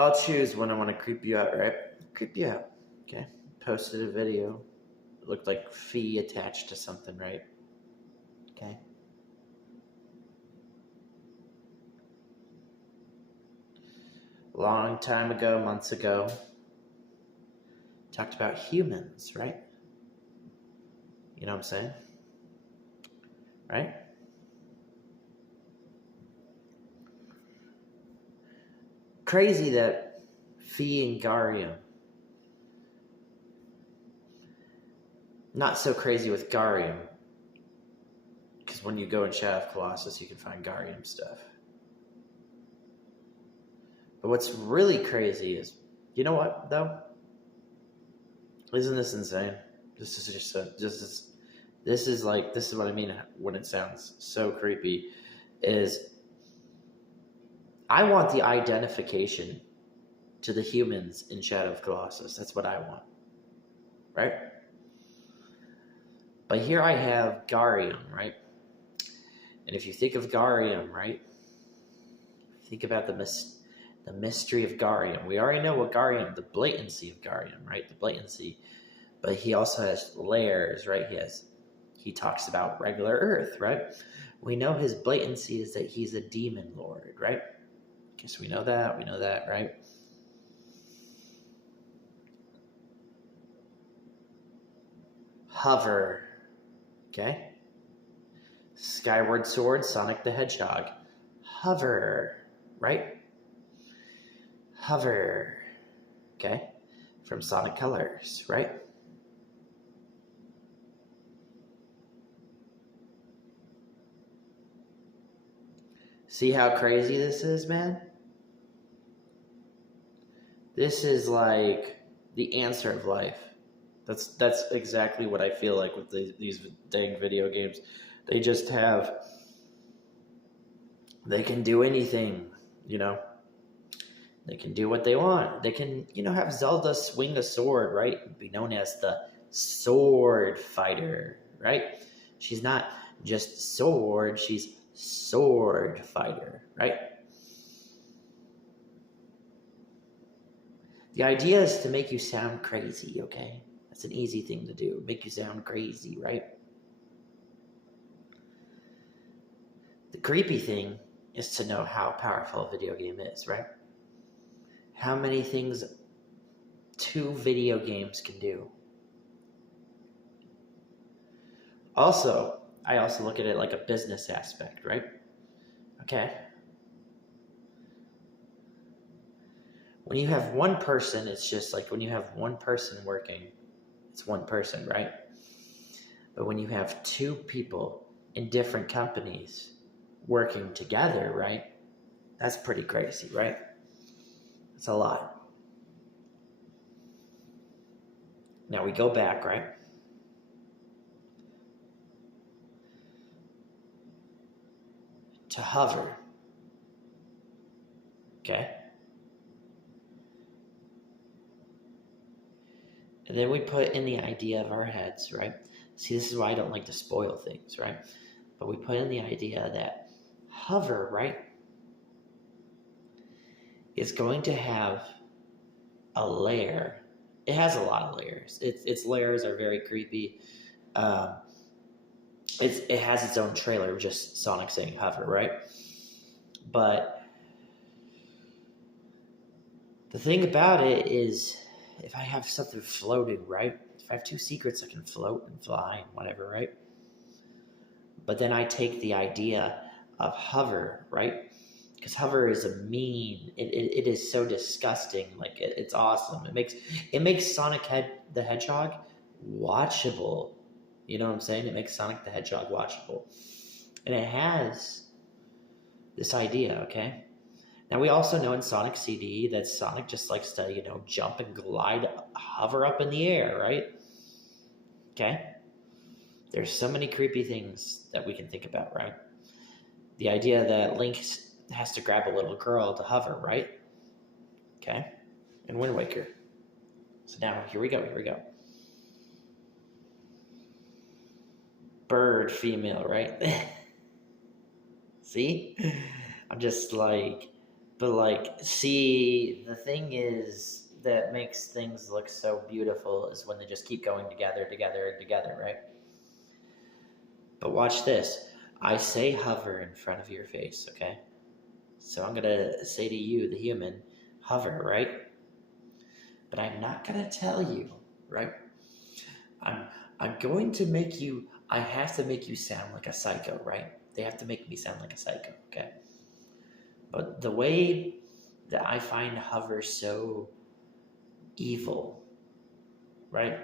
I'll choose when I want to creep you out, right? Creep you out. Okay. Posted a video. It looked like Fee attached to something, right? Okay. A long time ago, months ago, talked about humans, right? You know what I'm saying? Right? Crazy that Fee and Garium. Not so crazy with Garium. Because when you go in Shadow of Colossus, you can find Garium stuff. But what's really crazy is, you know what, though? Isn't this insane? This is what I mean when it sounds so creepy, is I want the identification to the humans in Shadow of Colossus. That's what I want. Right? But here I have Garium, right? And if you think of Garium, right? Think about the mystery of Garium. We already know what Garium, the blatancy of Garium, right? The blatancy. But he also has layers, right? He talks about regular Earth, right? We know his blatancy is that he's a demon lord, right? Guess we know that, right? Hover, okay? Skyward Sword, Sonic the Hedgehog. Hover, right? Hover, okay? From Sonic Colors, right? See how crazy this is, man? This is like the answer of life. That's exactly what I feel like with these dang video games. They just have... They can do anything, you know? They can do what they want. They can, have Zelda swing a sword, right? Be known as the sword fighter, right? She's not just sword, she's sword fighter, right? The idea is to make you sound crazy, okay? That's an easy thing to do. Make you sound crazy, right? The creepy thing is to know how powerful a video game is, right? How many things 2 video games can do. Also, I also look at it like a business aspect, right? Okay. When you have one person, it's just like when you have one person working, it's one person, right? But when you have 2 people in different companies working together, right? That's pretty crazy, right? It's a lot. Now we go back, right? To hover. Okay? And then we put in the idea of our heads, right? See, this is why I don't like to spoil things, right? But we put in the idea that hover, right, is going to have a layer. It has a lot of layers. Its layers are very creepy. It has its own trailer, just Sonic saying hover, right? But the thing about it is, if I have something floating, right? If I have 2 secrets, I can float and fly and whatever, right? But then I take the idea of hover, right? Because hover is a mean. It is so disgusting. Like it's awesome. It makes Sonic the Hedgehog watchable. You know what I'm saying? It makes Sonic the Hedgehog watchable, and it has this idea. Okay. Now we also know in Sonic CD that Sonic just likes to jump and glide, hover up in the air, right? Okay. There's so many creepy things that we can think about, right? The idea that Link has to grab a little girl to hover, right? Okay? And Wind Waker. So now, here we go. Bird female, right? See? I'm just like, But like, see, the thing is that makes things look so beautiful is when they just keep going together, together, and together, right? But watch this. I say hover in front of your face, okay? So I'm gonna say to you, the human, hover, right? But I'm not gonna tell you, right? I'm I'm going to make you. I have to make you sound like a psycho, right? They have to make me sound like a psycho, okay? But the way that I find hover so evil, right?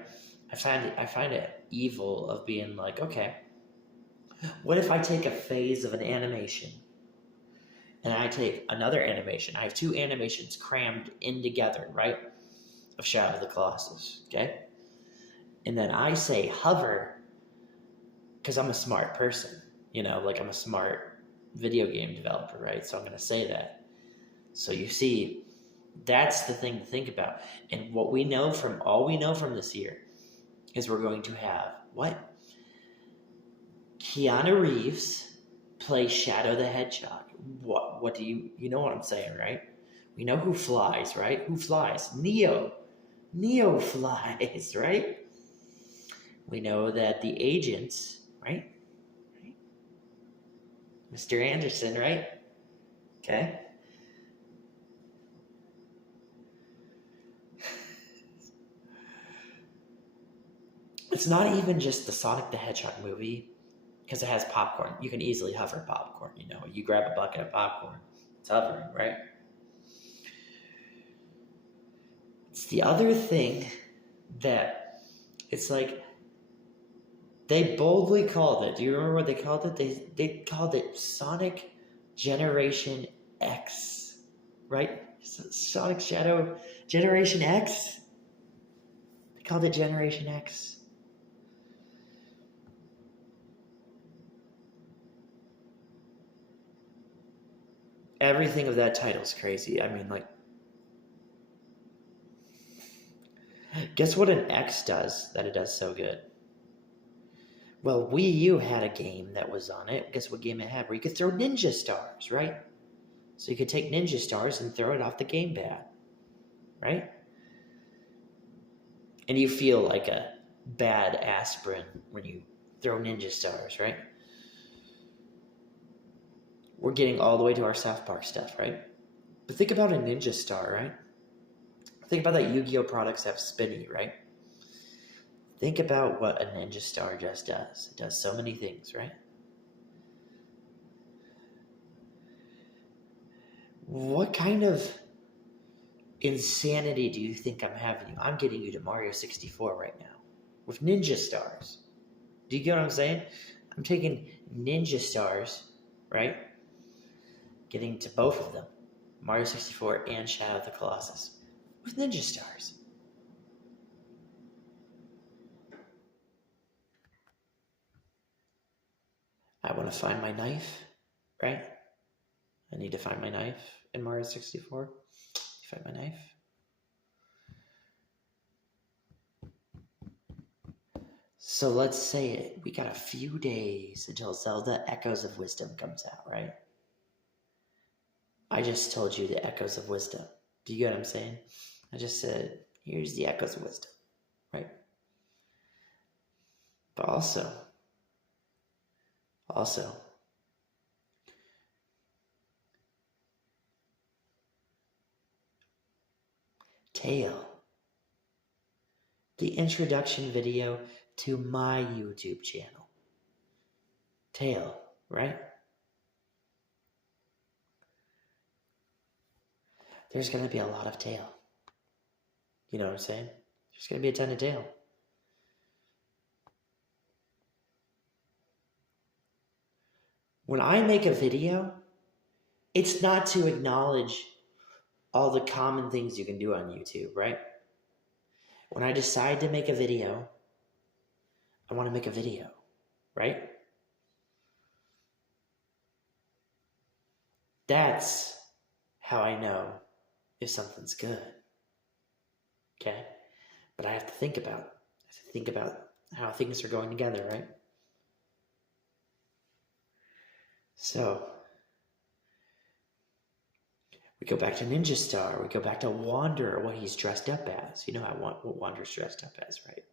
I find it evil of being like, okay, what if I take a phase of an animation and I take another animation? I have two animations crammed in together, right? Of Shadow of the Colossus, okay? And then I say hover because I'm a smart person, like I'm a smart video game developer, right? So I'm going to say that. So you see, that's the thing to think about. And all we know from this year is we're going to have what? Keanu Reeves play Shadow the Hedgehog. What do you know what I'm saying, right? We know who flies, right? Who flies? Neo. Neo flies, right? We know that the agents, right? Mr. Anderson, right? Okay. It's not even just the Sonic the Hedgehog movie, because it has popcorn. You can easily hover popcorn, You grab a bucket of popcorn, it's hovering, right? It's the other thing that it's like they boldly called it. Do you remember what they called it? They called it Sonic Generation X, right? Sonic Shadow Generation X? They called it Generation X. Everything of that title is crazy. I mean, like, guess what an X does that it does so good? Well, Wii U had a game that was on it. Guess what game it had? Where you could throw ninja stars, right? So you could take ninja stars and throw it off the gamepad, right? And you feel like a bad aspirin when you throw ninja stars, right? We're getting all the way to our South Park stuff, right? But think about a ninja star, right? Think about that Yu-Gi-Oh! Products have Spinny, right? Think about what a ninja star just does. It does so many things, right? What kind of insanity do you think I'm having you? I'm getting you to Mario 64 right now with ninja stars. Do you get what I'm saying? I'm taking ninja stars, right? Getting to both of them, Mario 64 and Shadow of the Colossus, with ninja stars. I want to find my knife, right? I need to find my knife in Mario 64. Find my knife. So let's say it. We got a few days until Zelda Echoes of Wisdom comes out, right? I just told you the Echoes of Wisdom. Do you get what I'm saying? I just said, here's the Echoes of Wisdom, right? But also, Tail, the introduction video to my YouTube channel. Tail, right? There's going to be a lot of tail. You know what I'm saying? There's going to be a ton of tail. When I make a video, it's not to acknowledge all the common things you can do on YouTube, right? When I decide to make a video, I want to make a video, right? That's how I know if something's good. Okay? But I have to think about it. I have to think about how things are going together, right? So, We go back to Ninja Star. We go back to Wander, what he's dressed up as. You know what Wander's dressed up as, right?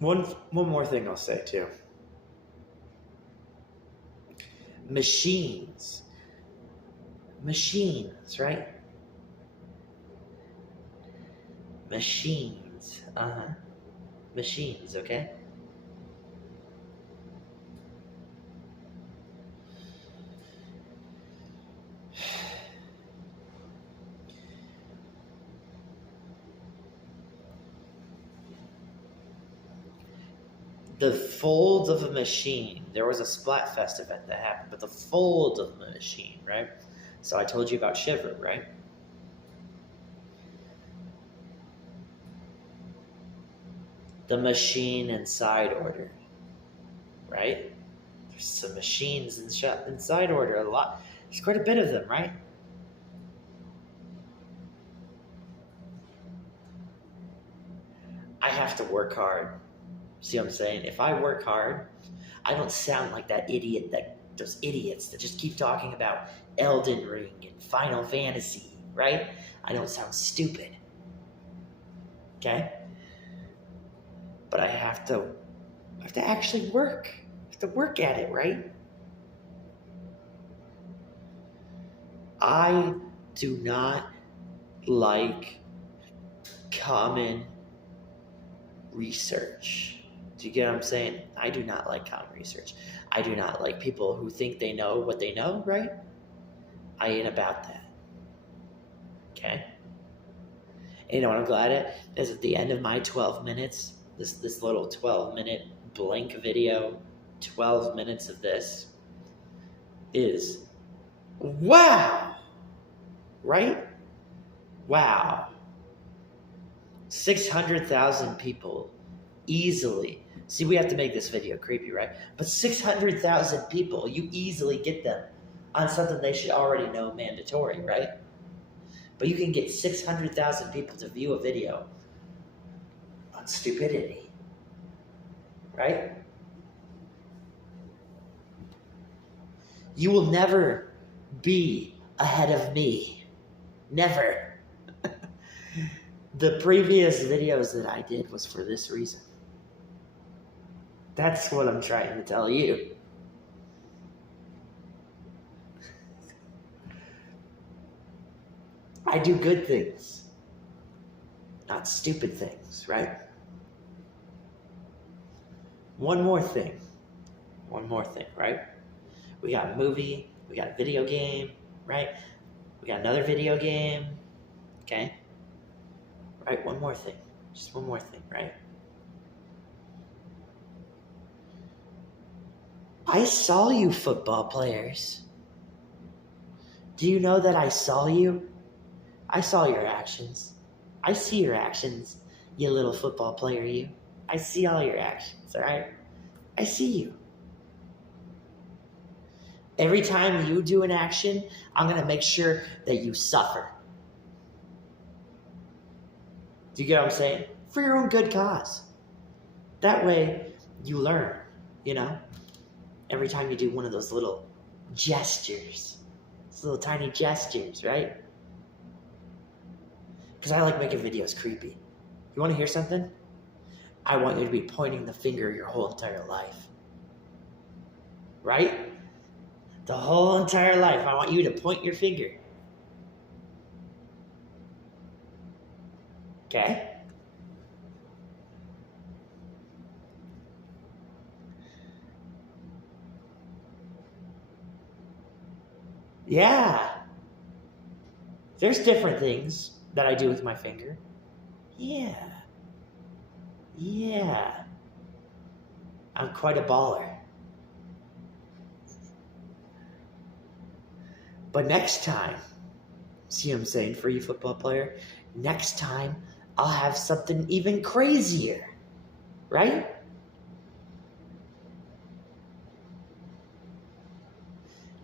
One more thing I'll say too. Machines, right? Machines, machines. Okay. The folds of a machine. There was a Splatfest event that happened, but the folds of the machine, right? So I told you about Shiver, right? The machine inside order, right? There's some machines inside order, a lot. There's quite a bit of them, right? I have to work hard. See what I'm saying? If I work hard, I don't sound like those idiots that just keep talking about Elden Ring and Final Fantasy, right? I don't sound stupid. Okay? But I have to actually work. I have to work at it, right? I do not like common research. Do you get what I'm saying? I do not like common research. I do not like people who think they know what they know, right? I ain't about that. Okay? And you know what I'm glad at? Is at the end of my 12 minutes, this little 12-minute blank video, 12 minutes of this is wow! Right? Wow. 600,000 people easily. See, we have to make this video creepy, right? But 600,000 people, you easily get them on something they should already know mandatory, right? But you can get 600,000 people to view a video on stupidity, right? You will never be ahead of me. Never. The previous videos that I did was for this reason. That's what I'm trying to tell you. I do good things, not stupid things, right? One more thing, right? We got a movie, we got a video game, right? We got another video game, okay? Right, one more thing, just one more thing, right? I saw you, football players. Do you know that I saw you? I saw your actions. I see your actions, you little football player, you. I see all your actions, all right? I see you. Every time you do an action, I'm going to make sure that you suffer. Do you get what I'm saying? For your own good cause. That way, you learn, you know? Every time you do one of those little gestures, those little tiny gestures, right? Because I like making videos creepy. You want to hear something? I want you to be pointing the finger your whole entire life. Right? The whole entire life, I want you to point your finger. Okay? Yeah. There's different things that I do with my finger. Yeah. Yeah. I'm quite a baller. But next time, see what I'm saying for you football player? Next time, I'll have something even crazier. Right?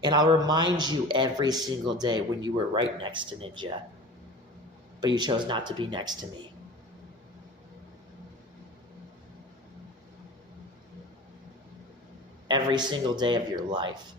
And I'll remind you every single day when you were right next to Ninja. but you chose not to be next to me. Every single day of your life,